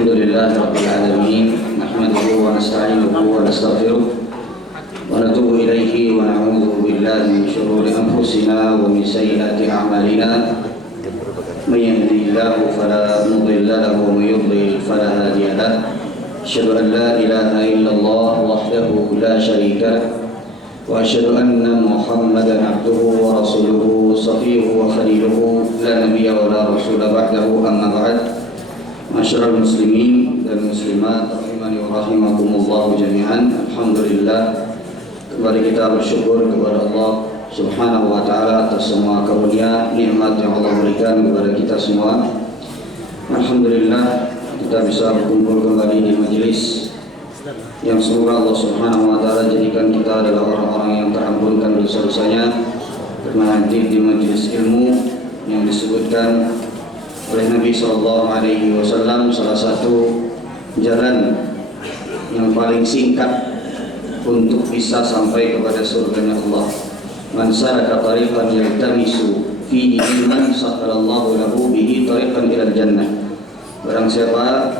Alhamdulillah Rabbil Alamin, nahmaduhu wa nasta'inuhu wa nastaghfiruh wa natubu ilaihi wa na'udzu billahi min shururi anfusina wa min sayyiati a'malina. May yahdihillahu fala mudilla lahu wa may yudlil fala hadiya lahu. Asyhadu an la ilaha illallah wahdahu la syarika lahu wa asyhadu anna Muhammadan abduhu wa rasuluhu safiyyuhu wa khaliluhu la nabiyya wa la rasula ba'dahu, amma ba'd. Masyarul muslimin dan muslimat rahimani wa rahimakumullah jami'an. Alhamdulillah, kembali kita bersyukur kepada Allah Subhanahu wa ta'ala atas semua karunia nikmat yang Allah berikan kepada kita semua. Alhamdulillah, kita bisa berkumpul kembali di majelis yang semoga Allah Subhanahu wa ta'ala jadikan kita adalah orang-orang yang terampunkan dosa-dosanya, karena hadir di majelis ilmu yang disebutkan oleh Nabi SAW salah satu jalan yang paling singkat untuk bisa sampai kepada surganya Allah. Man salaka tariqan yaltamisu fihi ilman sahhalallahu lahu bihi tariqan ilal jannah. Barang siapa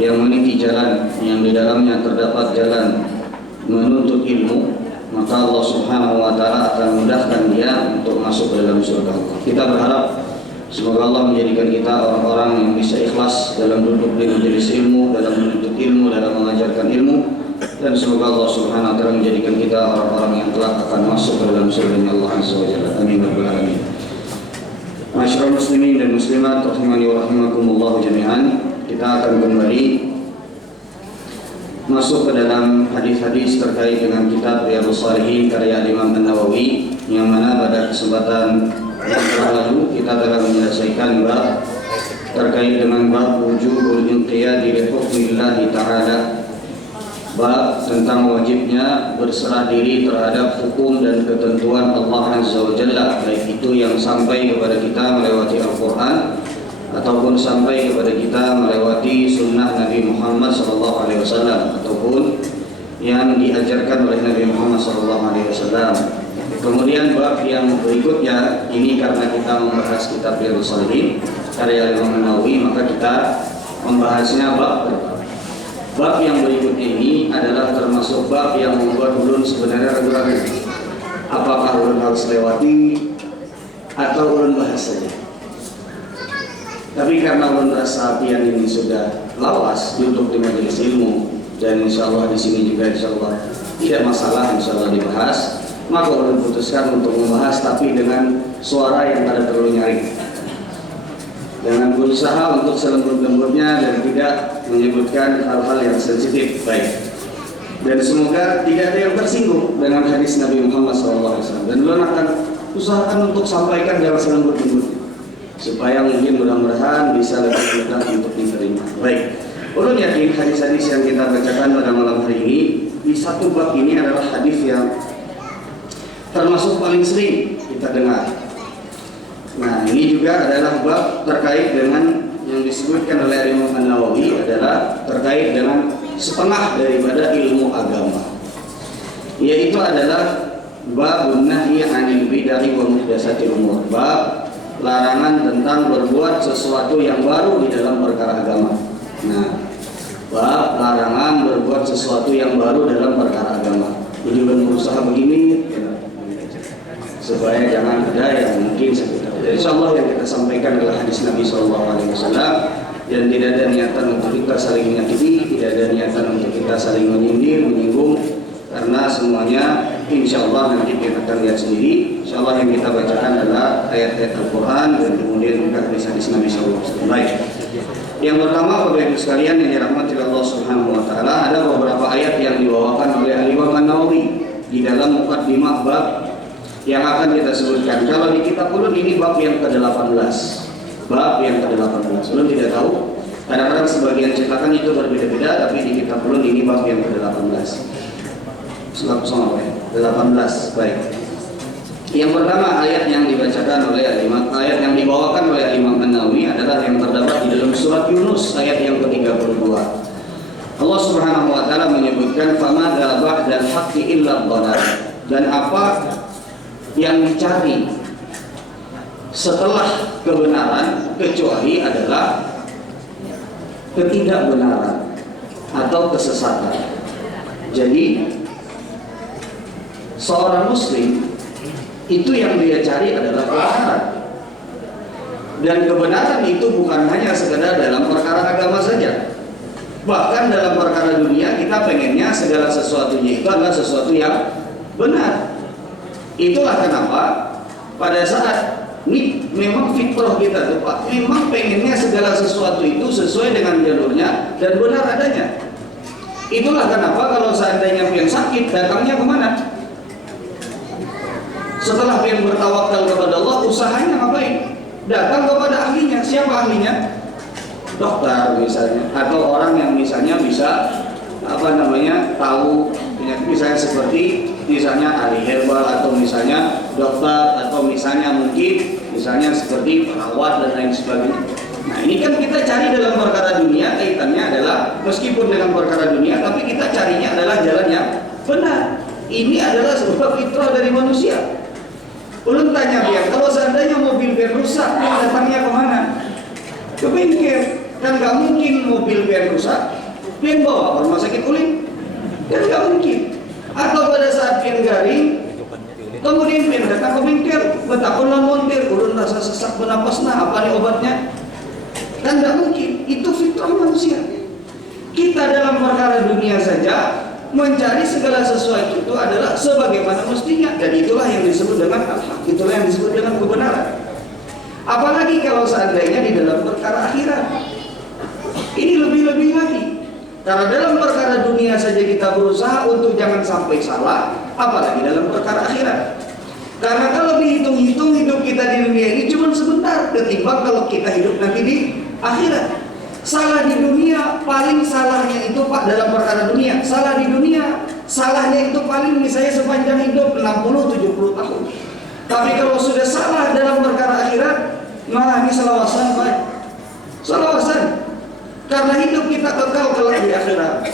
yang meniti jalan yang di dalamnya terdapat jalan menuntut ilmu, maka Allah Subhanahu wa ta'ala akan mudahkan dia untuk masuk ke dalam surga Allah. Kita berharap semoga Allah menjadikan kita orang-orang yang bisa ikhlas dalam duduk di majelis ilmu, dalam menuntut ilmu, dalam mengajarkan ilmu, dan semoga Allah Subhanahu wa ta'ala menjadikan kita orang-orang yang kelak akan masuk ke dalam surga Allah Azza wa Jalla. Amin ya rabbal alamin. Masyarul muslimin dan muslimat rahimani wa rahimakumullah jami'an. Kita akan kembali masuk ke dalam hadis-hadis terkait dengan kitab Riyadhus Shalihin karya Imam An-Nawawi, yang mana pada kesempatan yang lalu kita telah menyelesaikan bab terkait dengan bab wujubul inqiyadi li hukmillah ta'ala, bab tentang wajibnya berserah diri terhadap hukum dan ketentuan Allah Azza wa Jalla, baik itu yang sampai kepada kita melewati Al-Quran ataupun sampai kepada kita melewati sunnah Nabi Muhammad SAW, ataupun yang diajarkan oleh Nabi Muhammad SAW. Kemudian bab yang berikutnya ini, karena kita membahas kitab Riyadhus Shalihin karya Imam An-Nawawi, maka kita membahasnya bab yang berikutnya ini adalah termasuk bab yang membuat ulun sebenarnya ragu-ragu apakah ulun harus lewati atau ulun bahas saja. Tapi karena ulun rasa pian ini sudah lawas duduk di majelis ilmu, dan insyaallah di sini juga insyaallah tidak masalah insyaallah dibahas, maka ulun putuskan untuk membahas tapi dengan suara yang tidak terlalu nyaring, dengan berusaha untuk selembut-lembutnya dan tidak menyebutkan hal-hal yang sensitif. Baik, dan semoga tidak ada yang tersinggung dengan hadis Nabi Muhammad SAW, dan ulun akan usahakan untuk sampaikan dalam selembut-lembutnya supaya mungkin mudah-mudahan bisa lebih mudah untuk diterima. Baik, ulun yakin hadis-hadis yang kita bacakan pada malam hari ini di satu bab ini adalah hadis yang termasuk paling sering kita dengar. Nah, ini juga adalah bab terkait dengan yang disebutkan oleh Imam An-Nawawi, adalah terkait dengan setengah daripada ilmu agama, yaitu adalah babun nahyi 'anil bid'ah wa muhdatsatil umur, bab larangan tentang berbuat sesuatu yang baru di dalam perkara agama. Nah, bab larangan berbuat sesuatu yang baru dalam perkara agama. Jadi berusaha begini supaya jangan ada yang mungkin sekitar. Insyaallah yang kita sampaikan adalah hadis Nabi SAW, dan tidak ada niatan untuk kita saling menyakiti, tidak ada niatan untuk kita saling menyindir, menyinggung, karena semuanya insyaallah nanti kita akan lihat sendiri. Insyaallah yang kita bacakan adalah ayat-ayat Al-Quran dan kemudian juga hadis-hadis Nabi SAW. Baik, yang pertama Bapak Ibu sekalian yang dirahmati Allah Subhanahu wa ta'ala, ada beberapa ayat yang dibawakan oleh Imam An-Nawawi di dalam muqaddimah bab yang akan kita sebutkan. Kalau di kitab ulun ini bab yang ke-18. Bab yang ke-18. Ulun tidak tahu, kadang-kadang sebagian cetakan itu berbeda-beda, tapi di kitab ulun ini bab yang ke-18. 18. Baik. Yang pertama ayat yang dibacakan oleh ayat yang dibawakan oleh Imam An-Nawawi adalah yang terdapat di dalam surat Yunus ayat yang ke-32. Allah Subhanahu wa ta'ala menyebutkan famadza ba'dal haqqi illa dhalal, dan apa yang dicari setelah kebenaran kecuali adalah ketidakbenaran atau kesesatan. Jadi seorang muslim itu yang dia cari adalah kebenaran. Dan kebenaran itu bukan hanya sekedar dalam perkara agama saja. Bahkan dalam perkara dunia kita pengennya segala sesuatunya itu adalah sesuatu yang benar. Itulah kenapa pada saat ini memang fitrah kita tuh Pak, memang pengennya segala sesuatu itu sesuai dengan jalurnya dan benar adanya. Itulah kenapa kalau seandainya pian sakit, datangnya kemana? Setelah pian bertawakal kepada Allah, usahanya ngapain? Datang kepada ahlinya. Siapa ahlinya? Dokter misalnya, atau orang yang misalnya bisa tahu misalnya seperti misalnya ahli herbal, atau misalnya dokter, atau misalnya mungkin misalnya seperti perawat dan lain sebagainya. Nah ini kan kita cari dalam perkara dunia, kaitannya adalah meskipun dengan perkara dunia, tapi kita carinya adalah jalan yang benar. Ini adalah sebuah fitrah dari manusia. Ulun tanya dia, kalau seandainya mobil biar rusak, dia datangnya kemana? Ke bengkel. Kan gak mungkin mobil biar rusak pian bawa ke rumah sakit ulin, kan gak mungkin. Atau pada saat pian garing, kemudian pian datang ke bengkel, betakun lah montir, ulun rasa sesak bernapasna, apa nih obatnya? Kan gak mungkin. Itu fitrah manusia. Kita dalam perkara dunia saja mencari segala sesuatu itu adalah sebagaimana mestinya, dan itulah yang disebut dengan al-haq, itulah yang disebut dengan kebenaran. Apalagi kalau seandainya di dalam perkara akhirat, ini lebih-lebih lagi. Karena dalam perkara dunia saja kita berusaha untuk jangan sampai salah, apalagi dalam perkara akhirat. Karena kalau dihitung-hitung hidup kita di dunia ini cuma sebentar, ketimbang kalau kita hidup nanti di akhirat. Salah di dunia, paling salahnya itu Pak dalam perkara dunia. Salah di dunia, salahnya itu paling misalnya sepanjang hidup 60-70 tahun. Tapi kalau sudah salah dalam perkara akhirat, malah ini selawasan Pak. Selawasan. Karena hidup kita kekal kelak di akhirat.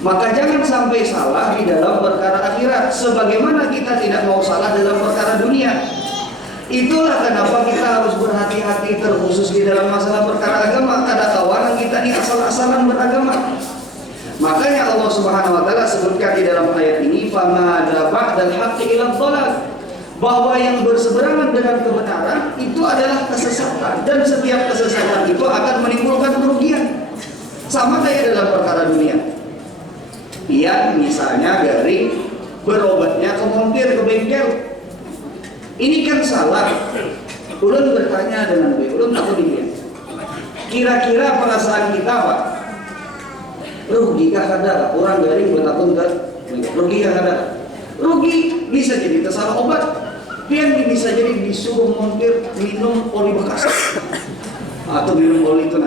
Maka jangan sampai salah di dalam perkara akhirat, sebagaimana kita tidak mau salah dalam perkara dunia. Itulah kenapa kita harus berhati-hati, terkhusus di dalam masalah perkara agama. Ada kawanan kita ini asal-asalan beragama. Makanya Allah Subhanahu wa taala sebutkan di dalam ayat ini, "Fama ada ba'dal haqqi ila dhalal." Bahwa yang berseberangan dengan kebenaran itu adalah kesesatan, dan setiap kesesatan itu akan menimbulkan kerugian. Sama kayak dalam perkara dunia. Dia misalnya garing, berobatnya ke montir, ke bengkel. Ini kan salah. Ulun bertanya dengan ulun takut dia. Kira-kira perasaan kita Pak, rugikah kada orang garing bertakun ke rugikah kada? Rugi, bisa jadi tersalah obat. Pian bisa jadi disuruh montir minum oli bekas atau minum oli itu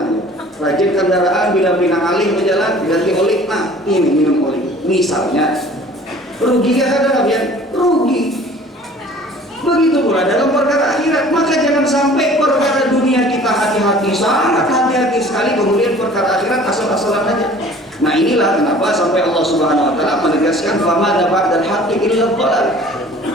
rajin kendaraan bila pinang alih berjalan ganti oli, nah ini minum oli misalnya. Rugi gak ada pian? Rugi. Begitu pula dalam perkara akhirat. Maka jangan sampai perkara dunia kita hati-hati, sangat hati-hati sekali, kemudian perkara akhirat asal-asalan aja. Nah inilah kenapa sampai Allah Subhanahu wa taala menegaskan fama dapat dan haqqi illa dhalal.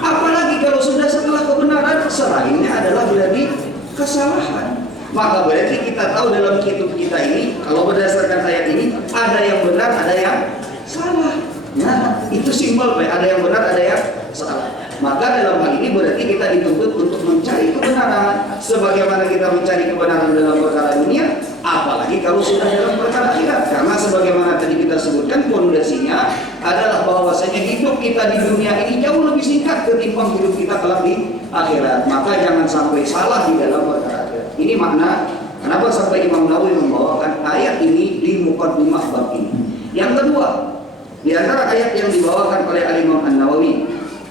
Apalagi kalau sudah setelah kebenaran, selainnya adalah berarti kesalahan. Maka berarti kita tahu dalam hidup kita ini, kalau berdasarkan ayat ini, ada yang benar, ada yang salah. Nah, itu simbol, ada yang benar, ada yang salah. Maka dalam hal ini berarti kita dituntut untuk mencari kebenaran, sebagaimana kita mencari kebenaran dalam perkara dunia, apalagi kalau sudah dalam perkara akhirat. Karena sebagaimana tadi kita sebutkan, fondasinya adalah bahwasanya hidup kita di dunia ini jauh lebih singkat ketimbang hidup kita kelak di akhirat. Maka jangan sampai salah di dalam perkara akhirat. Ini makna kenapa sampai Imam Nawawi membawakan ayat ini di muqaddimah bab ini. Yang kedua, di antara ayat yang dibawakan oleh Al-Imam An-Nawawi,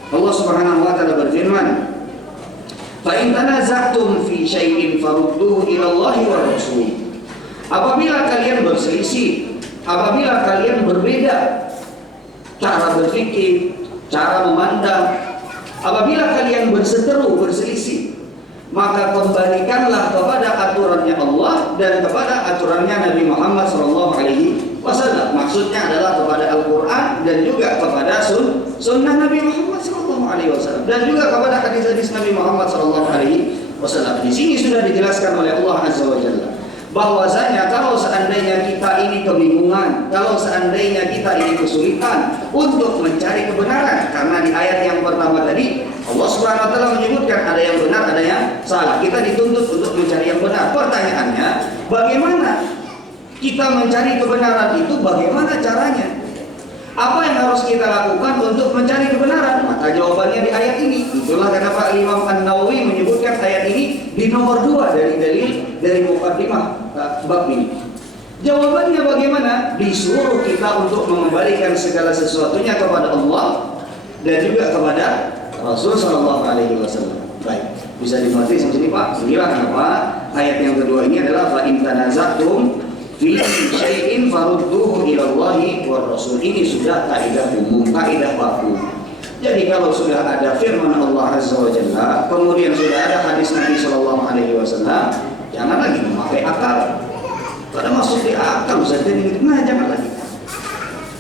Allah Subhanahu wa taala berfirman, "Fa in tanaza'tum fi syai'in farudduhu ila Allahi wa Rasul." Apabila kalian berselisih, apabila kalian berbeda cara berfikir, cara memandang, apabila kalian berseteru, berselisih, maka kembalikanlah kepada aturannya Allah dan kepada aturannya Nabi Muhammad SAW. Maksudnya adalah kepada Al-Quran dan juga kepada sunnah Nabi Muhammad SAW, dan juga kepada hadis-hadis Nabi Muhammad SAW. Di sini sudah dijelaskan oleh Allah Azza wa Jalla bahwasanya kalau seandainya kita ini kebingungan, kalau seandainya kita ini kesulitan untuk mencari kebenaran, karena di ayat yang pertama tadi Allah Subhanahu wa taala menyebutkan ada yang benar, ada yang salah. Kita dituntut untuk mencari yang benar. Pertanyaannya, bagaimana kita mencari kebenaran itu? Bagaimana caranya? Apa yang harus kita lakukan untuk mencari kebenaran? Maka jawabannya di ayat ini. Itulah kenapa Imam An-Nawawi menyebutkan ayat ini di nomor 2 dari dalil dari muqaddimah bab ini. Jawabannya bagaimana? Disuruh kita untuk mengembalikan segala sesuatunya kepada Allah dan juga kepada Rasul sallallahu alaihi wasallam. Baik, bisa dimengerti sampai sini Pak. Inilah kenapa ayat yang kedua ini adalah fa in tanaza'tum fi syai'in farudduhu ila Allahi war Rasul. Ini sudah kaidah umum, kaidah baku. Jadi kalau sudah ada firman Allah Azza wa Jalla, kemudian sudah ada hadis Nabi sallallahu alaihi wasallam, jangan lagi memakai akal. Pada masuk di akal saja nah jangan lagi.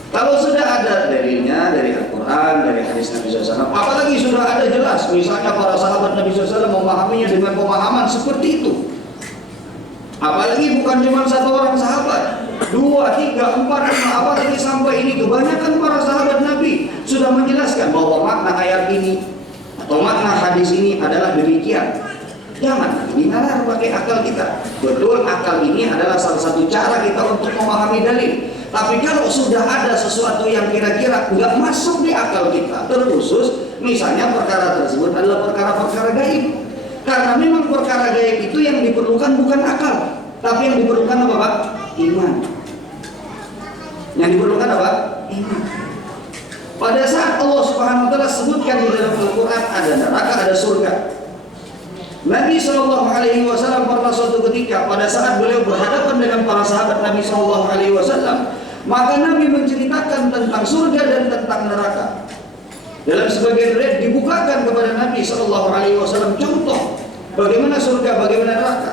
Kalau sudah ada dalilnya dari Al-Quran, dari hadis Nabi SAW, apalagi sudah ada jelas, misalnya para sahabat Nabi SAW memahaminya dengan pemahaman seperti itu. Apalagi bukan cuma satu orang sahabat, 2, 3, 4, 5, apalagi sampai ini kebanyakan para sahabat Nabi sudah menjelaskan bahwa makna ayat ini atau makna hadis ini adalah demikian. Jangan dinalar pakai akal kita. Betul, akal ini adalah salah satu cara kita untuk memahami dalil. Tapi kalau sudah ada sesuatu yang kira-kira nggak masuk di akal kita, terkhusus misalnya perkara tersebut adalah perkara-perkara gaib. Karena memang perkara gaib itu yang diperlukan bukan akal, tapi yang diperlukan apa Pak? Iman. Yang diperlukan apa? Iman. Pada saat Allah Subhanahu wa taala sebutkan di dalam Al-Qur'an ada neraka, ada surga. Nabi Shallallahu Alaihi Wasallam pernah suatu ketika pada saat beliau berhadapan dengan para sahabat Nabi Shallallahu Alaihi Wasallam, maka Nabi menceritakan tentang surga dan tentang neraka. Dalam sebagian riwayat dibukakan kepada Nabi Shallallahu Alaihi Wasallam contoh bagaimana surga, bagaimana neraka.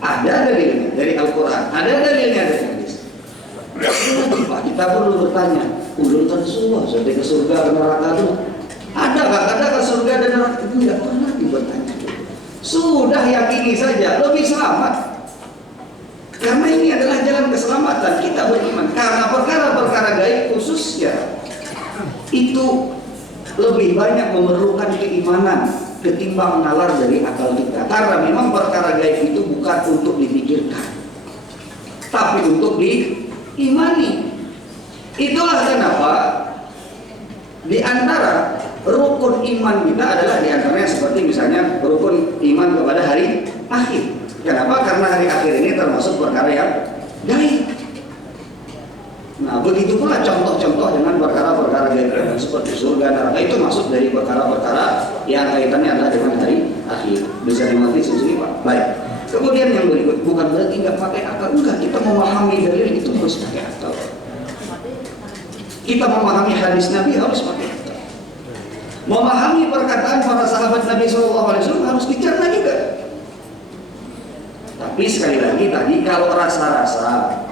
Ada dalilnya dari Al-Quran, ada dalilnya dari hadis. Pak, kita perlu bertanya, urutan semua sampai ke surga dan neraka itu. Ada ke surga dan neraka itu tidak pernah bertanya. Sudah yakini saja, lebih selamat. Karena ini adalah jalan keselamatan kita beriman. Karena perkara-perkara gaib khususnya itu lebih banyak memerlukan keimanan ketimbang nalar dari akal kita. Karena memang perkara gaib itu bukan untuk dipikirkan, tapi untuk diimani. Itulah kenapa di antara rukun iman kita adalah di antaranya seperti misalnya rukun iman kepada hari akhir. Kenapa? Karena hari akhir ini termasuk perkara yang gaib. Nah, begitu pula contoh-contoh dengan perkara-perkara gaib seperti surga, neraka itu masuk dari perkara-perkara yang kaitannya adalah dengan hari akhir. Bisa dimengerti sini Pak. Baik. Kemudian yang berikut, bukan berarti nggak pakai akal, enggak. Kita memahami dalil itu harus pakai akal. Kita memahami hadis Nabi harus pakai akal. Memahami perkataan para sahabat Nabi SAW harus dicerna juga. Tapi sekali lagi tadi kalau rasa-rasa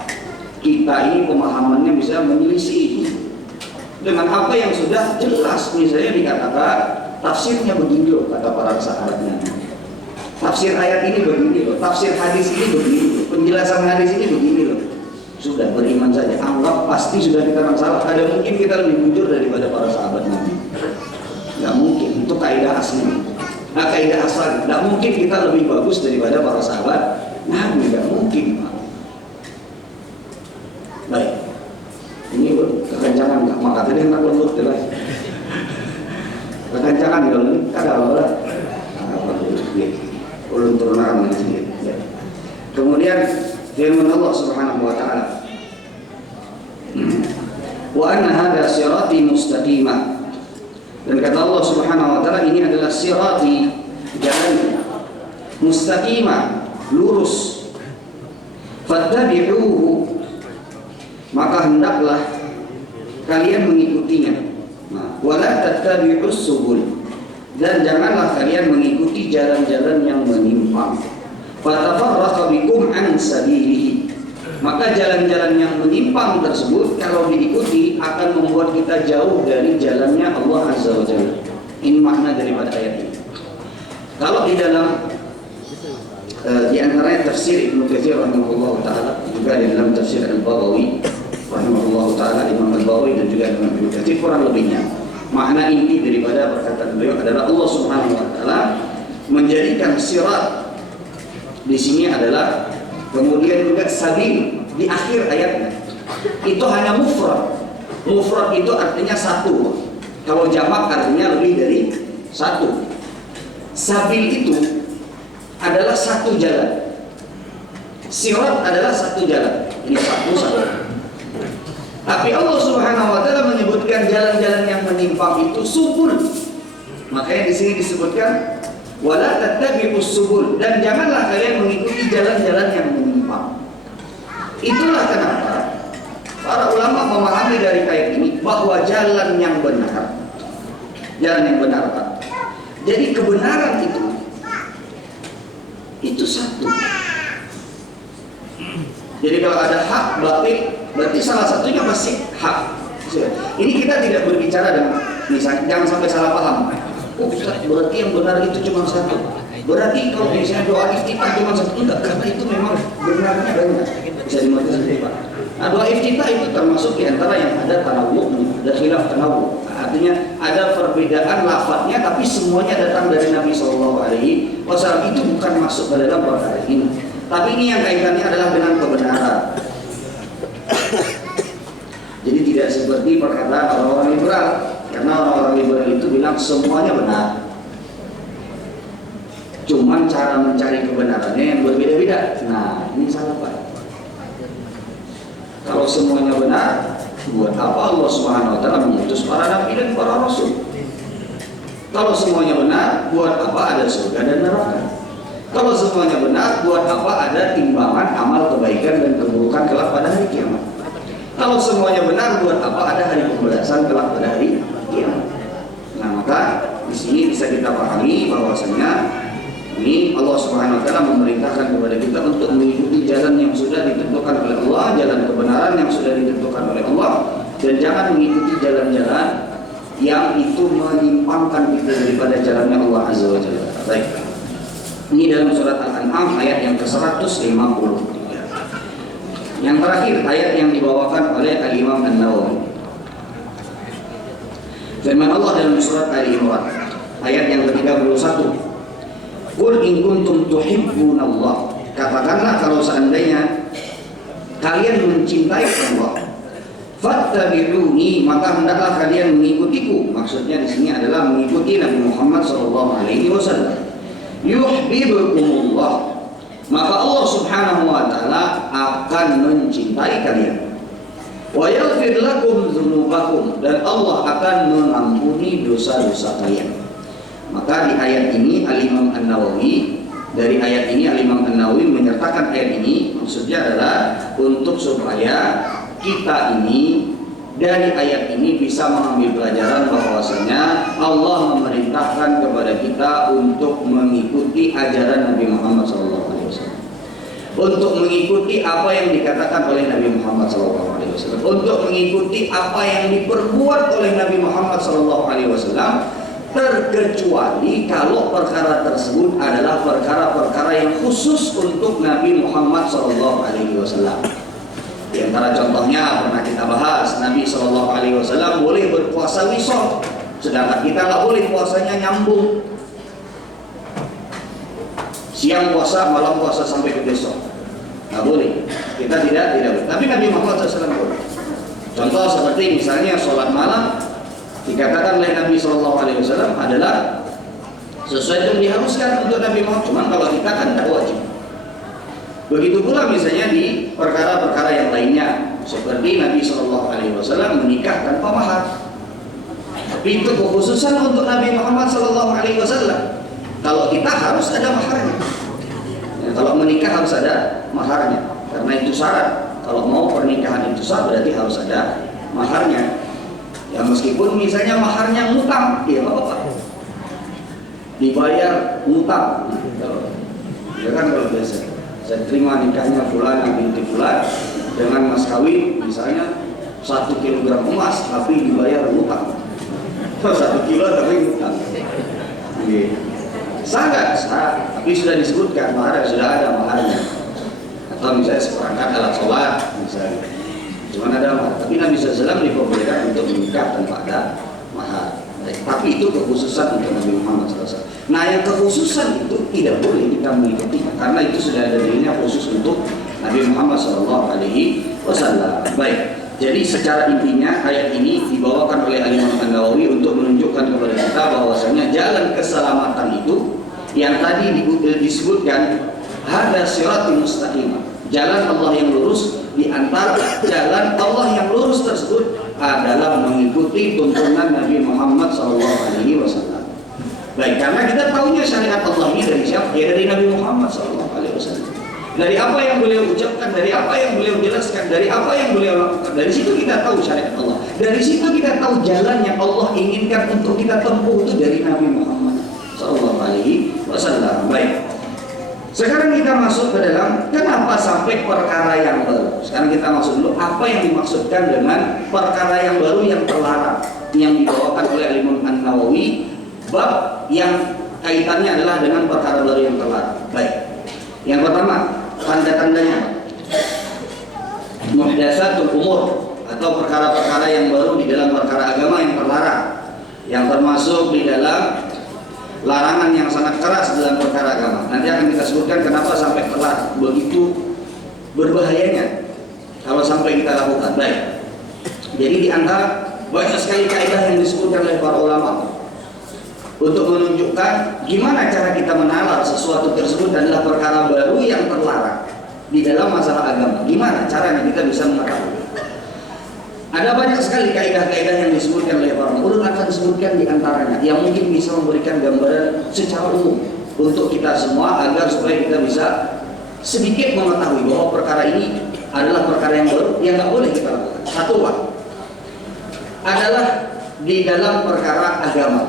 kita ini pemahamannya bisa menyelisih dengan apa yang sudah jelas, misalnya dikatakan tafsirnya begini loh kata para sahabatnya, tafsir ayat ini begini loh, tafsir hadis ini begini loh, penjelasan hadis ini begini loh, sudah beriman saja, anggap pasti sudah kita salah. Ada mungkin kita lebih jujur daripada para sahabat Nabi? Nggak mungkin, itu kaidah asli. Nah, kaidah asal, nggak mungkin kita lebih bagus daripada para sahabat Nabi, nggak mungkin Pak. Baik, ini kekencangan nggak? Maka tadi enak lembut jelas. Kekencangan kalau ini kada apa-apa. Ulun turunan sedikit. Kemudian firman Allah Subhanahu wa taala, wa anna hadza sirati mustaqimah. Dan kata Allah Subhanahu wa taala, ini adalah sirati, jalan mustaqimah, lurus. Fattabi'uhu, maka hendaklah kalian mengikutinya. Wala tattabi'us subul, dan janganlah kalian mengikuti jalan-jalan yang menyimpang. Fatafarraqa bikum an sabilihi, maka jalan-jalan yang menyimpang tersebut kalau diikuti akan membuat kita jauh dari jalannya Allah Azza wa Jalla. Ini makna daripada ayat ini. Kalau di dalam Di antaranya tafsir Ibnu Katsir rahimahullah taala, juga di dalam tafsir Al-Baghawi rahimahullah taala, Imam Al-Baghawi dan juga Imam Ibnu Katsir, kurang lebihnya makna inti daripada perkataan beliau adalah Allah Subhanahu wa taala menjadikan sirat di sini adalah, kemudian juga sabil di akhir ayatnya itu hanya mufrad. Mufrad itu artinya satu, kalau jamak artinya lebih dari satu. Sabil itu adalah satu jalan, sirat adalah satu jalan, ini satu. Tapi Allah Subhanahu wa taala menyebutkan jalan-jalan yang menyimpang itu subul. Makanya di sini disebutkan wala tattabi'us subul, dan janganlah kalian mengikuti jalan-jalan yang menyimpang. Itulah kenapa para ulama memahami dari ayat ini bahwa jalan yang benar, Pak. Jadi kebenaran itu satu. Jadi kalau ada hak batil, berarti salah satunya pasti hak. Ini kita tidak berbicara dengan, misalnya jangan sampai salah paham. Oh Ustaz, berarti yang benar itu cuma satu. Berarti kalau misalnya doa iftitah cuma satu, enggak, karena itu memang benarnya banyak. Bisa dimengerti sendiri Pak. Nah, doa iftitah itu termasuk di antara yang ada tanawwu, ada khilaf tanawwu. Artinya ada perbedaan lafadznya, tapi semuanya datang dari Nabi Shallallahu Alaihi Wasallam. Itu bukan masuk ke dalam perkara ini. Tapi ini yang kaitannya adalah dengan kebenaran. Jadi tidak seperti perkataan orang-orang liberal, karena orang-orang liberal itu bilang semuanya benar. Cuman cara mencari kebenarannya yang berbeda-beda. Nah, ini salah Pak. Kalau semuanya benar, buat apa Allah Subhanahu wa taala mengutus para nabi dan para rasul? Kalau semuanya benar, buat apa ada surga dan neraka? Kalau semuanya benar, buat apa ada timbangan amal kebaikan dan keburukan kelak pada hari kiamat? Kalau semuanya benar, buat apa ada hari pembalasan kelak pada hari kiamat? Nah, maka di sini bisa kita pahami bahwasanya ini Allah Subhanahu wa taala memerintahkan kepada kita untuk mengikuti jalan yang sudah ditentukan oleh Allah, jalan kebenaran yang sudah ditentukan oleh Allah, dan jangan mengikuti jalan-jalan yang itu menyimpangkan kita daripada jalannya Allah Azza wa Jalla. Baik. Ini dalam surat Al-An'am ayat yang ke-150. Yang terakhir ayat yang dibawakan oleh Al-Imam An-Nawawi. Firman Allah dalam surat Ali Imran ayat yang ke-31. Qul in kuntum tuhibbunallah, katakanlah kalau seandainya kalian mencintai Allah, fattabi'uni, maka hendaklah kalian mengikutiku. Maksudnya di sini adalah mengikuti Nabi Muhammad SAW. Yuhibbukumullah, maka Allah Subhanahu wa taala akan mencintai kalian. Wa yaghfir lakum dzunubakum, dan Allah akan mengampuni dosa-dosa kalian. Maka di ayat ini Al-Imam An-Nawawi, dari ayat ini Al-Imam An-Nawawi menyertakan ayat ini, maksudnya adalah untuk supaya kita ini dari ayat ini bisa mengambil pelajaran bahwasanya Allah memerintahkan kepada kita untuk mengikuti ajaran Nabi Muhammad SAW, untuk mengikuti apa yang dikatakan oleh Nabi Muhammad SAW, untuk mengikuti apa yang diperbuat oleh Nabi Muhammad SAW, terkecuali kalau perkara tersebut adalah perkara-perkara yang khusus untuk Nabi Muhammad SAW. Di antara contohnya pernah kita bahas, Nabi SAW boleh berpuasa wisol, sedangkan kita nggak boleh puasanya nyambung, siang puasa, malam puasa sampai ke besok, nggak boleh. Kita tidak boleh. Tapi Nabi Muhammad SAW boleh. Contoh seperti misalnya sholat malam, dikatakan oleh Nabi SAW adalah sesuatu yang diharuskan untuk Nabi Muhammad, cuma kalau kita kan tidak wajib. Begitu pula misalnya di perkara-perkara yang lainnya, seperti Nabi SAW menikah tanpa mahar. Tapi itu kekhususan untuk Nabi Muhammad SAW. Kalau kita harus ada maharnya. Ya, kalau menikah harus ada maharnya, karena itu syarat. Kalau mau pernikahan itu sah, berarti harus ada maharnya. Ya meskipun misalnya maharnya ngutang, ya nggak apa-apa, dibayar ngutang. Ya kan kalau biasa, saya terima nikahnya fulan binti fulan dengan mas kawin misalnya 1 kilogram emas, tapi dibayar ngutang. 1 kilo tapi ngutang. Sah nggak? Sah. Tapi sudah disebutkan mahar, sudah ada maharnya. Atau misalnya seperangkat alat sholat misalnya. Cuma ada mahar. Tapi Nabi SAW diperbolehkan untuk menikah tanpa ada mahar. Tapi itu kekhususan untuk Nabi Muhammad SAW. Nah, yang kekhususan itu tidak boleh kita mengikutinya karena itu sudah ada dirinya khusus untuk Nabi Muhammad SAW. Baik. Jadi secara intinya ayat ini dibawakan oleh Imam An-Nawawi untuk menunjukkan kepada kita bahwasanya jalan keselamatan itu yang tadi disebutkan hada siratul mustaqim. Jalan Allah yang lurus, di antara jalan Allah yang lurus tersebut adalah mengikuti tuntunan Nabi Muhammad SAW. Baik, karena kita tahunya syariat Allah ini dari siapa? Ya dari Nabi Muhammad SAW. Dari apa yang beliau ucapkan, dari apa yang beliau jelaskan, dari apa yang beliau lakukan, dari situ kita tahu syariat Allah. Dari situ kita tahu jalan yang Allah inginkan untuk kita tempuh itu dari Nabi Muhammad SAW. Baik. Sekarang kita masuk ke dalam kenapa sampai perkara yang baru. Sekarang kita masuk dulu apa yang dimaksudkan dengan perkara yang baru yang terlarang yang dibawakan oleh Imam An-Nawawi, bab yang kaitannya adalah dengan perkara baru yang terlarang. Baik. Yang pertama, tanda-tandanya muhdatsatul umur atau perkara-perkara yang baru di dalam perkara agama yang terlarang, yang termasuk di dalam larangan yang sangat keras dalam perkara agama. Nanti akan kita sebutkan kenapa sampai terlarang, begitu berbahayanya kalau sampai kita lakukan. Baik. Jadi di antara banyak sekali kaidah yang disebutkan oleh para ulama untuk menunjukkan gimana cara kita menalar sesuatu tersebut adalah perkara baru yang terlarang di dalam masalah agama. Gimana caranya kita bisa mengetahui? Ada banyak sekali kaidah-kaidah yang disebutkan oleh para ulama. Akan disebutkan di antaranya yang mungkin bisa memberikan gambaran secara umum untuk kita semua agar supaya kita bisa sedikit mengetahui bahwa perkara ini adalah perkara yang baru yang nggak boleh kita lakukan. Satu adalah di dalam perkara agama.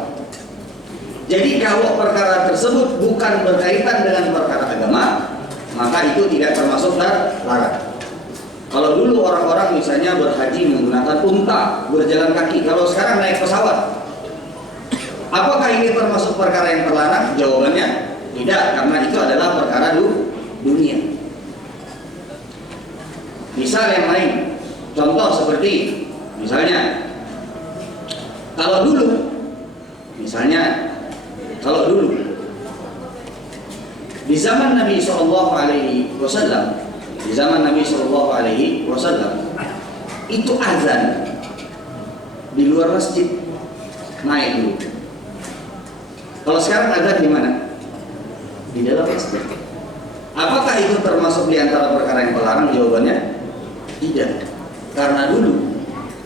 Jadi kalau perkara tersebut bukan berkaitan dengan perkara agama, maka itu tidak termasuk terlarang. Kalau dulu orang-orang misalnya berhaji menggunakan unta, berjalan kaki, kalau sekarang naik pesawat, apakah ini termasuk perkara yang terlarang? Jawabannya tidak, karena itu adalah perkara dunia. Misal yang lain, contoh seperti misalnya kalau dulu di zaman Nabi SAW, di zaman Nabi SAW itu azan di luar masjid naik dulu. Kalau sekarang azan di mana? Di dalam masjid. Apakah itu termasuk di antara perkara yang terlarang? Jawabannya tidak. Karena dulu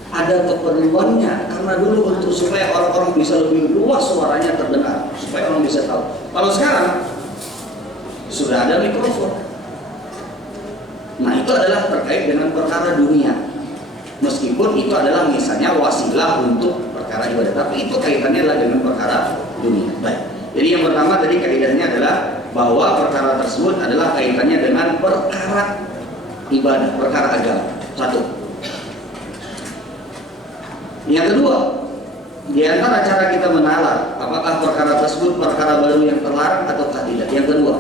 ada keperluannya. Karena dulu untuk supaya orang-orang bisa lebih luas suaranya terdengar, supaya orang bisa tahu. Kalau sekarang sudah ada mikrofon. Nah, itu adalah terkait dengan perkara dunia. Meskipun itu adalah misalnya wasilah untuk perkara ibadah, tapi itu kaitannya adalah dengan perkara dunia. Baik. Jadi yang pertama tadi kaidahnya adalah bahwa perkara tersebut adalah kaitannya dengan perkara ibadah, perkara agama. Satu. Yang kedua, di antara cara kita menalar apakah perkara tersebut perkara baru yang terlarang ataukah tidak. Yang kedua,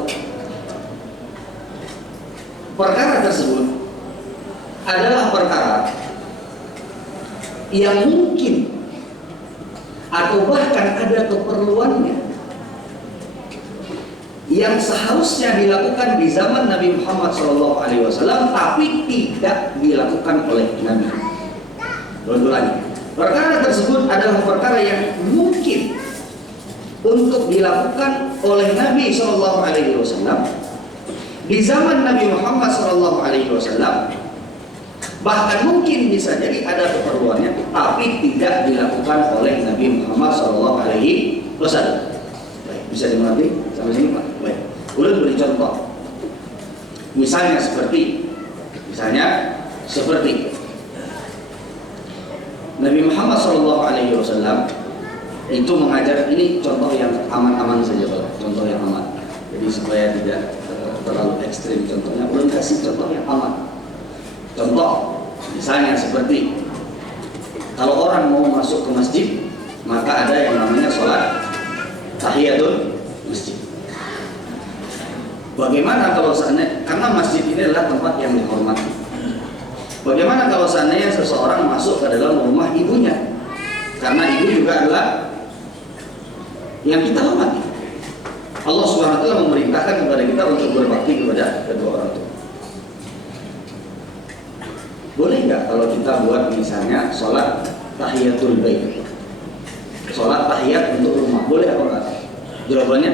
perkara tersebut adalah perkara yang mungkin atau bahkan ada keperluannya yang seharusnya dilakukan di zaman Nabi Muhammad SAW, tapi tidak dilakukan oleh Nabi. Ulangi. Perkara tersebut adalah perkara yang mungkin untuk dilakukan oleh Nabi SAW di zaman Nabi Muhammad SAW, bahkan mungkin bisa jadi ada keperluannya, tapi tidak dilakukan oleh Nabi Muhammad SAW. Baik, bisa dimengerti sampai sini Pak? Baik. Ulun beri contoh. Misalnya seperti Nabi Muhammad SAW itu mengajar, ini contoh yang aman-aman saja Pak, contoh yang aman. Jadi supaya tidak terlalu ekstrim contohnya, belum kasih contoh yang aman. Contoh misalnya seperti kalau orang mau masuk ke masjid, maka ada yang namanya sholat tahiyatul masjid. Bagaimana kalau seandainya, karena masjid ini adalah tempat yang dihormati. Bagaimana kalau seandainya seseorang masuk ke dalam rumah ibunya? Karena ibu juga adalah yang kita hormati. Allah Subhanahu wa taala memerintahkan kepada kita untuk berbakti kepada kedua orang tua. Boleh nggak kalau kita buat misalnya sholat tahiyatul bait, sholat tahiyat untuk rumah, boleh apa enggak? Jawabannya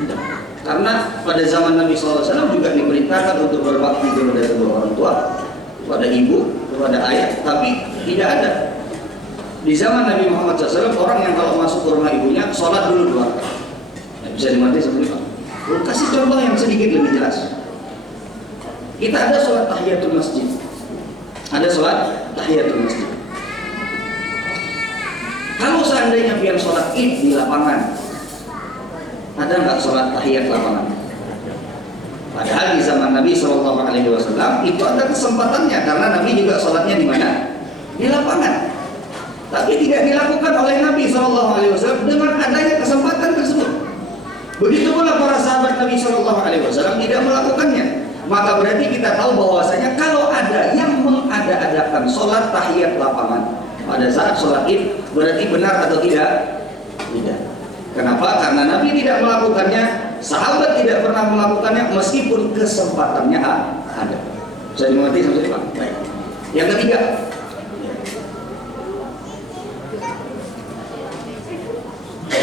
tidak. Karena pada zaman Nabi SAW juga diperintahkan untuk berbakti kepada kedua orang tua, kepada ibu, kepada ayah, tapi tidak ada. Di zaman Nabi Muhammad SAW, orang yang kalau masuk ke rumah ibunya, sholat dulu 2 rakaat. Bisa dimengerti seperti itu. Kasih contoh yang sedikit lebih jelas. Kita ada sholat tahiyatul masjid. Ada sholat tahiyatul masjid. Kalau seandainya biar sholat id di lapangan, ada nggak sholat tahiyat lapangan? Padahal di zaman Nabi SAW itu ada kesempatannya, karena Nabi juga sholatnya di mana? Di lapangan. Tapi tidak dilakukan oleh Nabi SAW dengan adanya kesempatan tersebut. Begitu pula para sahabat Nabi SAW tidak melakukannya. Maka berarti kita tahu bahwasanya kalau ada yang mengada-adakan sholat tahiyat lapangan pada saat sholat id, berarti benar atau tidak? Tidak. Kenapa? Karena Nabi tidak melakukannya, sahabat tidak pernah melakukannya meskipun kesempatannya ada. Bisa dimengerti sampai Pak? Baik. Yang ketiga,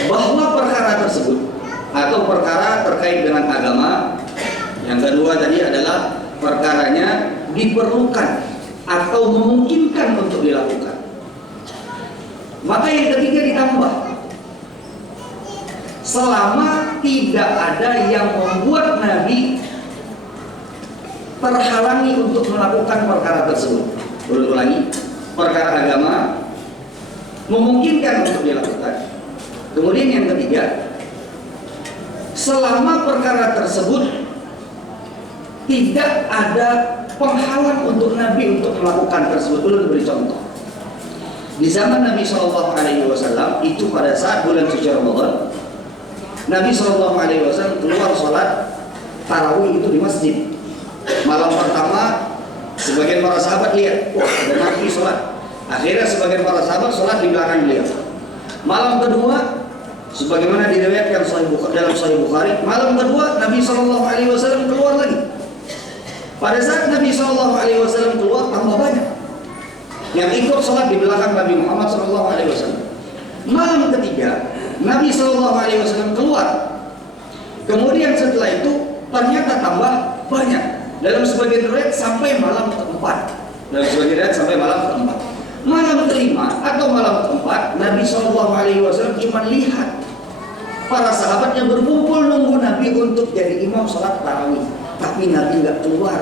bahwa perkara tersebut atau perkara terkait dengan agama, yang kedua tadi adalah perkaranya diperlukan atau memungkinkan untuk dilakukan. Maka yang ketiga ditambah, selama tidak ada yang membuat Nabi terhalangi untuk melakukan perkara tersebut. Ulangi, perkara agama memungkinkan untuk dilakukan. Kemudian yang ketiga, selama perkara tersebut tidak ada penghalang untuk Nabi untuk melakukan tersebut. Ulun beri contoh. Di zaman Nabi SAW itu pada saat bulan suci Ramadan, Nabi SAW keluar sholat tarawih itu di masjid. Malam pertama, sebagian para sahabat lihat, wah ada Nabi sholat. Akhirnya sebagian para sahabat sholat di belakang beliau. Malam kedua, sebagaimana diriwayatkan dalam Sahih Bukhari, malam kedua Nabi SAW keluar lagi. Pada saat Nabi SAW keluar, tambah banyak yang ikut sholat di belakang Nabi Muhammad SAW. Malam ketiga, Nabi SAW keluar. Kemudian setelah itu ternyata tambah banyak. Dalam sebagian riwayat sampai malam keempat. Dalam sebagian riwayat sampai malam keempat. Malam kelima atau malam keempat, Nabi SAW cuma lihat para sahabatnya berkumpul nunggu Nabi untuk jadi imam sholat tarawih. Tapi Nabi nggak keluar.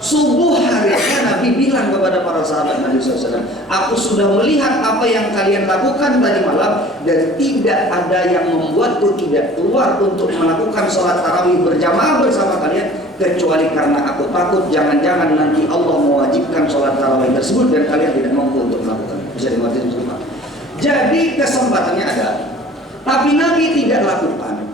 Subuh harinya Nabi bilang kepada para sahabat Nabi SAW, aku sudah melihat apa yang kalian lakukan tadi malam, dan tidak ada yang membuatku tidak keluar untuk melakukan sholat tarawih berjamaah bersama kalian, kecuali karena aku takut jangan-jangan nanti Allah mewajibkan sholat tarawih tersebut dan kalian tidak mampu untuk melakukan. Bisa dimengerti semua. Jadi kesempatannya ada, tapi Nabi tidak lakukan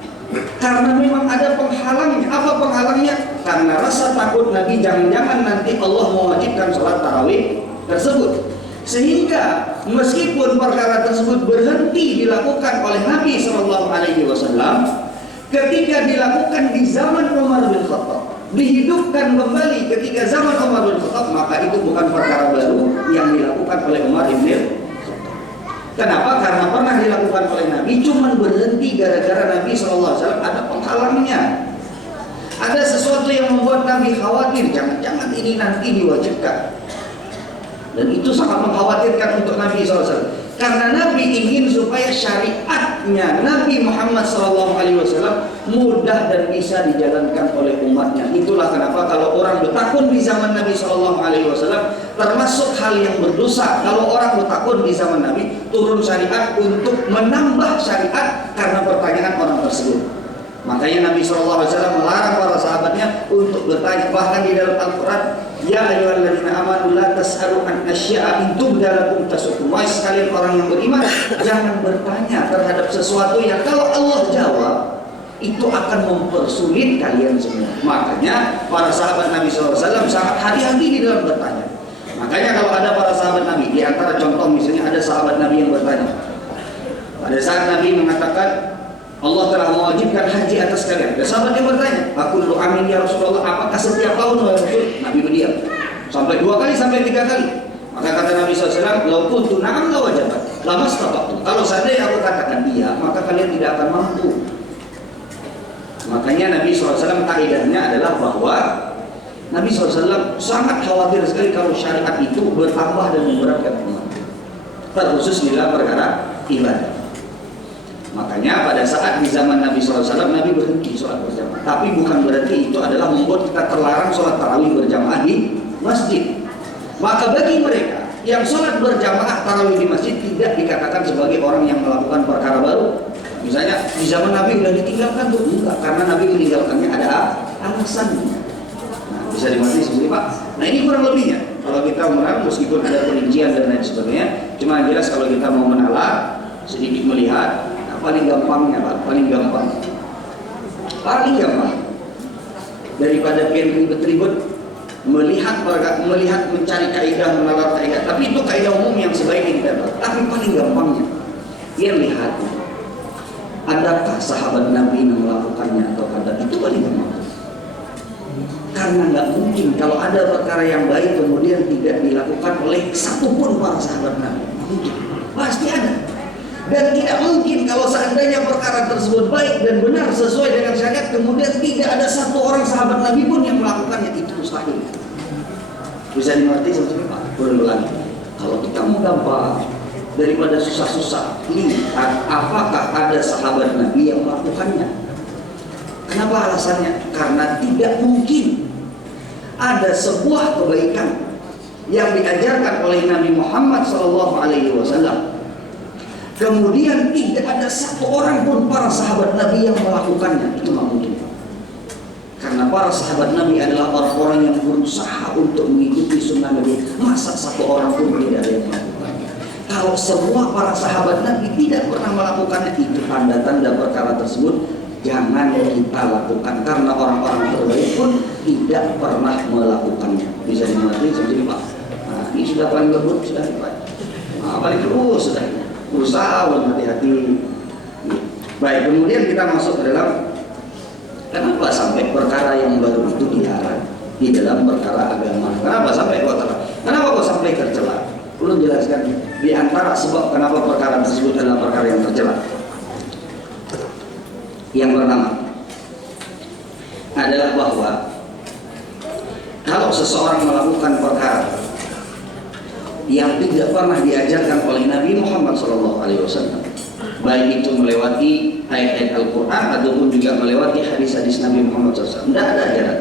karena memang ada penghalangnya. Apa penghalangnya? Karena rasa takut Nabi jangan-jangan nanti Allah mewajibkan sholat tarawih tersebut. Sehingga meskipun perkara tersebut berhenti dilakukan oleh Nabi SAW, ketika dilakukan di zaman Umar bin Khattab, dihidupkan kembali ketika zaman Umar bin Khattab, maka itu bukan perkara baru yang dilakukan oleh Umar bin Khattab. Kenapa? Karena pernah dilakukan oleh Nabi, cuman berhenti gara-gara Nabi SAW ada penghalangnya. Ada sesuatu yang membuat Nabi khawatir, jangan-jangan ini nanti diwajibkan. Dan itu sangat mengkhawatirkan untuk Nabi SAW. Karena Nabi ingin supaya syariatnya Nabi Muhammad SAW mudah dan bisa dijalankan oleh umatnya. Itulah kenapa kalau orang bertakun di zaman Nabi SAW, termasuk hal yang berdosa kalau orang bertakun di zaman Nabi, turun syariat untuk menambah syariat karena pertanyaan orang tersebut. Makanya Nabi SAW melarang para sahabatnya untuk bertanya. Bahkan di dalam Al-Quran, ya ayyuhalladzina amanu la tas'alu an asya'a in tubda lakum tasukum. Wahai sekalian orang yang beriman, jangan bertanya terhadap sesuatu yang kalau Allah jawab itu akan mempersulit kalian semua. Makanya para sahabat Nabi SAW sangat hati-hati di dalam bertanya. Makanya kalau ada para sahabat Nabi, di antara contoh misalnya ada sahabat Nabi yang bertanya, pada saat Nabi mengatakan Allah telah mewajibkan haji atas kalian, ada sahabat yang bertanya, aku dulu amin ya Rasulullah, apakah setiap tahun ya Rasul? Nabi berdiam sampai 2 kali sampai 3 kali. Maka kata Nabi SAW, lau kuntu na'am la wajabat lama stata'tu. Kalau seandainya aku katakan iya, maka kalian tidak akan mampu. Makanya Nabi SAW kaidahnya adalah bahwa Nabi SAW sangat khawatir sekali kalau syariat itu bertambah dan memberatkan umat, terkhusus dalam perkara ibadah. Makanya pada saat di zaman Nabi SAW, Nabi berhenti sholat berjamaah. Tapi bukan berarti itu adalah membuat kita terlarang sholat tarawih berjamaah di masjid. Maka bagi mereka yang sholat berjamaah tarawih di masjid tidak dikatakan sebagai orang yang melakukan perkara baru. Misalnya di zaman Nabi sudah ditinggalkan tuh, enggak, karena Nabi meninggalkannya ada alasannya. Nah, bisa dimengerti seperti Pak. Nah ini kurang lebihnya. Kalau kita menerang meskipun ada perincian dan lain sebagainya, cuma yang jelas kalau kita mau menalar sedikit melihat, nah, paling gampangnya Pak, paling gampang daripada pian ribet-ribet melihat mencari kaidah, menalar kaidah. Tapi itu kaidah umum yang sebaiknya kita dapat. Tapi paling gampangnya dia lihat, adakah sahabat Nabi yang melakukannya atau tidak, itu paling gampang. Karena nggak mungkin kalau ada perkara yang baik kemudian tidak dilakukan oleh satupun para sahabat Nabi. Mungkin, pasti ada. Dan tidak mungkin kalau seandainya perkara tersebut baik dan benar sesuai dengan syariat kemudian tidak ada satu orang sahabat Nabi pun yang melakukannya, itu mustahil. Bisa dimengerti seperti Pak? Berulang. Kalau kita mau gampang daripada susah-susah, lihat apakah ada sahabat Nabi yang melakukannya. Kenapa alasannya? Karena tidak mungkin ada sebuah kebaikan yang diajarkan oleh Nabi Muhammad SAW kemudian tidak ada satu orang pun para sahabat Nabi yang melakukannya. Itu nggak mungkin. Karena para sahabat Nabi adalah orang-orang yang berusaha untuk mengikuti sunnah Nabi. Masa satu orang pun tidak ada yang melakukannya? Kalau semua para sahabat Nabi tidak pernah melakukannya, itu tanda-tanda perkara tersebut jangan kita lakukan, karena orang-orang terbaik pun tidak pernah melakukannya. Bisa dimengerti seperti Pak. Nah, ini sudah paling lembut sudah Pak. Nah, paling terus sudah berusaha hati-hati. Baik, kemudian kita masuk ke dalam kenapa sampai perkara yang baru itu dilarang di dalam perkara agama. Kenapa sampai kok sampai tercela? Perlu jelaskan di antara sebab kenapa perkara tersebut adalah perkara yang tercela. Yang pertama adalah bahwa kalau seseorang melakukan perkara yang tidak pernah diajarkan oleh Nabi Muhammad SAW, baik itu melewati ayat-ayat Al-Quran ataupun juga melewati hadis-hadis Nabi Muhammad SAW, tidak ada ajaran,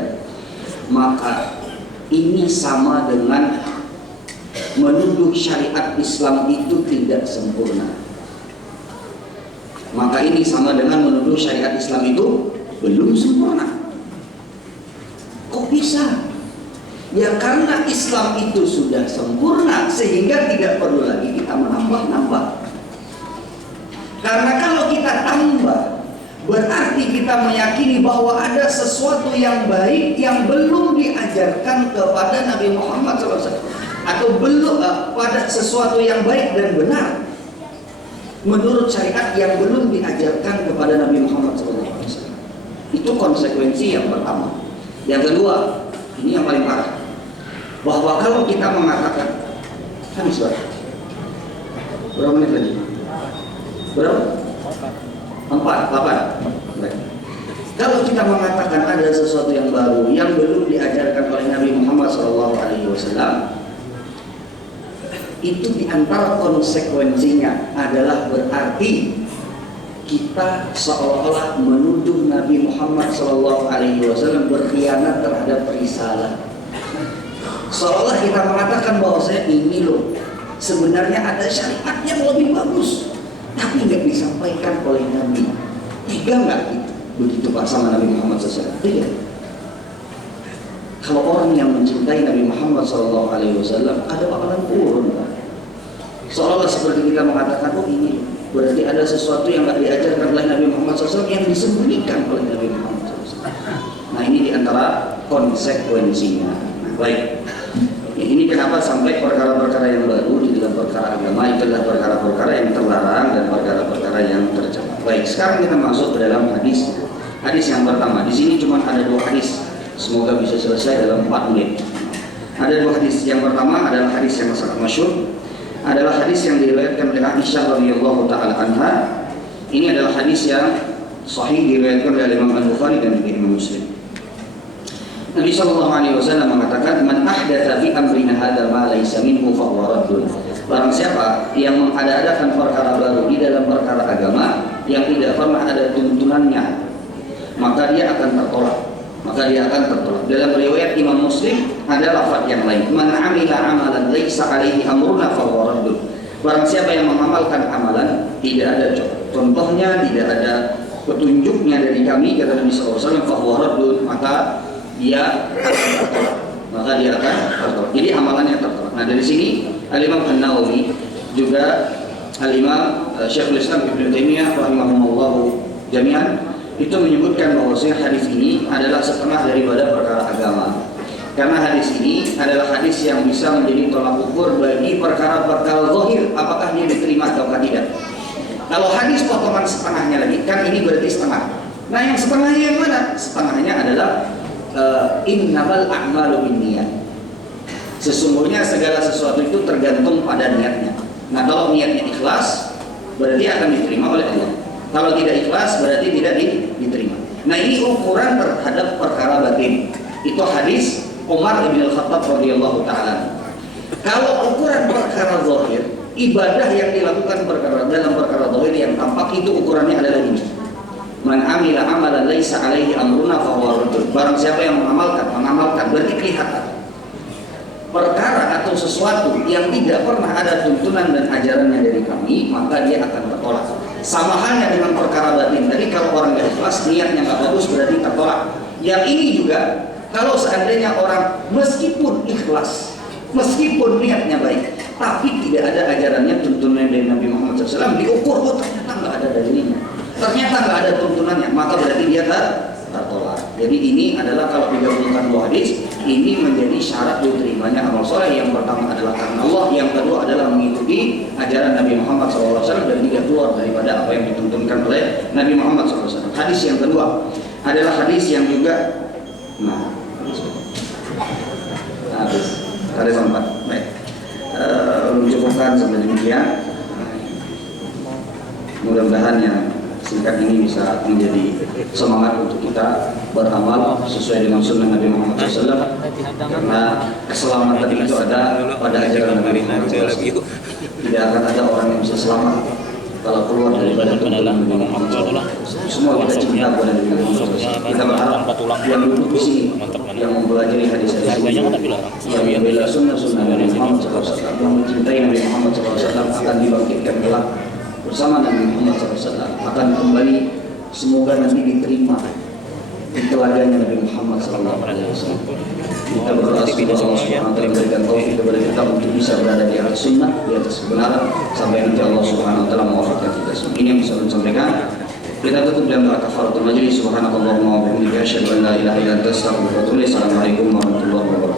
maka ini sama dengan menuduh syariat Islam itu tidak sempurna. Maka ini sama dengan menuduh syariat Islam itu belum sempurna. Kok bisa? Ya karena Islam itu sudah sempurna sehingga tidak perlu lagi kita menambah-nambah. Karena kalau kita tambah, berarti kita meyakini bahwa ada sesuatu yang baik yang belum diajarkan kepada Nabi Muhammad SAW, atau belum pada sesuatu yang baik dan benar menurut syariat yang belum diajarkan kepada Nabi Muhammad SAW. Itu konsekuensi yang pertama. Yang kedua, ini yang paling parah, bahwa kalau kita mengatakan habis berapa menit lagi? Berapa? 4, 8. Kalau kita mengatakan ada sesuatu yang baru yang belum diajarkan oleh Nabi Muhammad SAW, itu diantara konsekuensinya adalah berarti kita seolah-olah menuduh Nabi Muhammad SAW berkhianat terhadap risalah. Seolah kita mengatakan bahwa ini loh, sebenarnya ada syariat yang lebih bagus, tapi nggak disampaikan oleh Nabi. Tiga nggak gitu? Begitu Pak sama Nabi Muhammad SAW. Tidak. Kalau orang yang mencintai Nabi Muhammad SAW, ada bakalan turun Pak. Seolah-olah seperti kita mengatakan, oh ini berarti ada sesuatu yang nggak diajarkan oleh Nabi Muhammad SAW yang disembunyikan oleh Nabi Muhammad SAW. Nah ini diantara konsekuensinya. Nah, baik. Ya, ini kenapa sampai perkara-perkara yang baru di dalam perkara agama itu adalah perkara-perkara yang terlarang dan perkara-perkara yang tercela. Baik, sekarang kita masuk ke dalam hadis. Hadis yang pertama. Di sini cuma ada 2 hadis. Semoga bisa selesai dalam 4 menit. Ada 2 hadis. Yang pertama adalah hadis yang sangat masyhur. Adalah hadis yang diriwayatkan oleh Aisyah radhiyallahu taala anha. Ini adalah hadis yang sahih diriwayatkan oleh Imam Al-Bukhari dan Imam Muslim. Nabi sallallahu alaihi wasallam mengatakan, "Man ahdatsa fi amrina hadza ma laysa minhu fa huwa raddun." Barang siapa yang mengada-adakan perkara baru di dalam perkara agama yang tidak pernah ada tuntunannya, maka dia akan tertolak. Dalam riwayat Imam Muslim ada lafaz yang lain, "Man 'amila 'amalan laysa 'alaihi amruna fa huwa raddun." Barang siapa yang mengamalkan amalan tidak ada contohnya, tidak ada petunjuknya dari kami, kata Nabi sallallahu alaihi wasallam, fa huwa raddun, maka dia akan tertolak. Jadi amalannya tertolak. Nah dari sini Al-Imam An-Nawawi juga Al-Imam Syekhul Islam Ibnu Taimiyah rahimahumullah jami'an itu menyebutkan bahwasanya hadis ini adalah setengah daripada perkara agama. Karena hadis ini adalah hadis yang bisa menjadi tolak ukur bagi perkara-perkara zahir apakah dia diterima atau tidak. Kalau hadis potongan setengahnya lagi, kan ini berarti setengah. Nah yang setengahnya yang mana? Setengahnya adalah innamal a'malu binniyat. Sesungguhnya segala sesuatu itu tergantung pada niatnya. Nah, kalau niatnya ikhlas, berarti akan diterima oleh Allah. Kalau tidak ikhlas, berarti tidak diterima. Nah, ini ukuran terhadap perkara batin. Itu hadis Umar bin Al-Khattab radhiyallahu taala. Kalau ukuran perkara zahir, ibadah yang dilakukan dalam perkara zahir yang tampak itu ukurannya adalah ini. Man amila amalan laisa alaihi amruna fa huwa raddun. Barang siapa yang mengamalkan berarti kelihatan. Perkara atau sesuatu yang tidak pernah ada tuntunan dan ajarannya dari kami, maka dia akan tertolak. Sama halnya dengan perkara batin. Tadi kalau orang nggak ikhlas, niatnya nggak bagus, berarti tertolak. Yang ini juga, kalau seandainya orang meskipun ikhlas, meskipun niatnya baik, tapi tidak ada ajarannya, tuntunan dari Nabi Muhammad SAW, diukur, oh ternyata nggak ada dalilnya, ternyata nggak ada tuntunannya, maka berarti dia tertolak. Jadi ini adalah kalau digabungkan 2 hadis, ini menjadi syarat diterimanya amal soleh. Yang pertama adalah karena Allah, yang kedua adalah mengikuti ajaran Nabi Muhammad SAW dan tidak keluar daripada apa yang dituntunkan oleh Nabi Muhammad SAW. Hadis yang kedua adalah hadis yang juga, hadis 4. Baik, mencukupkan sampai demikian. Mudah-mudahan yang singkat ini bisa menjadi semangat untuk kita beramal sesuai dengan sunnah Nabi Muhammad SAW, karena keselamatan itu ada pada ajaran Nabi Muhammad SAW. Tidak akan ada orang yang bisa selamat kalau keluar daripada tuntunan Nabi Muhammad SAW. Semua kita cinta kepada Nabi Muhammad SAW. Kita berharap yang duduk di sini, yang mempelajari hadis-hadis ini, yang membela sunnah-sunnah Nabi Muhammad SAW, yang mencintai Nabi Muhammad SAW akan dibangkitkan kelak bersama Nabi Muhammad SAW, akan kembali, semoga nanti diterima di telaganya Nabi Muhammad SAW. Kita berdoa semoga Allah SWT memberikan taufik kepada kita untuk bisa berada di atas sunnah, di atas kebenaran, sampai nanti Allah SWT mewafaqkan kita semua. Ini yang bisa saya sampaikan. Kita tutup dengan doa kafaratul majlis. Subhanakallahumma wa bihamdika asyhadu an la ilaha illa anta astaghfiruka wa atubu ilaik. Assalamualaikum warahmatullahi wabarakatuh.